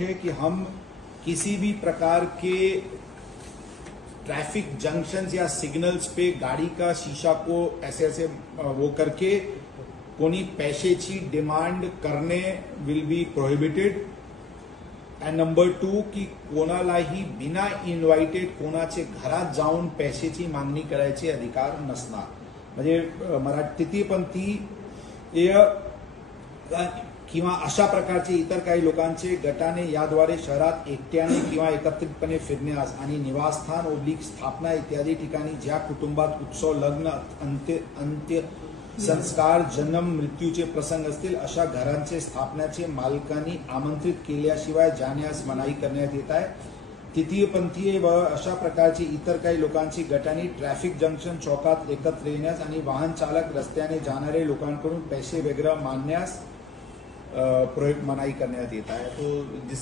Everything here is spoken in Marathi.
है कि हम किसी भी प्रकार के ट्रैफिक जंक्शंस या सिग्नल्स पे गाड़ी का शीशा को ऐसे ऐसे वो करके कोणी पैशाची डिमांड करणे will be prohibited. And number 2 की कोणालाही बिना इन्व्हायटेड कोणाचे घरात जाऊन पैशाची मागणी करायचे अधिकार नसणार. म्हणजे मराठीपंथी किंवा अशा प्रकारचे इतर काही लोकांचे गटाने याद्वारे शहरात एकट्याने किंवा एकत्रितपणे फिरण्यास आणि निवासस्थान ओब्लिक स्थापना इत्यादी ठिकाणी ज्या कुटुंबात उत्सव लग्न अंत्य संस्कार जन्म मृत्यूचे प्रसंग असतील अशा घरांचे स्थापनाचे मालकांनी आमंत्रित केल्याशिवाय जाण्यास मनाई करण्यात येत आहे. तृतीयपंथीय व अशा प्रकारचे इतर काही लोकांची गटांनी ट्रॅफिक जंक्शन चौकात एकत्र येण्यास आणि वाहन चालक रस्त्याने जाणारे लोकांकडून पैसे वगैरे मागण्यास मनाई करण्यात येत आहे. तो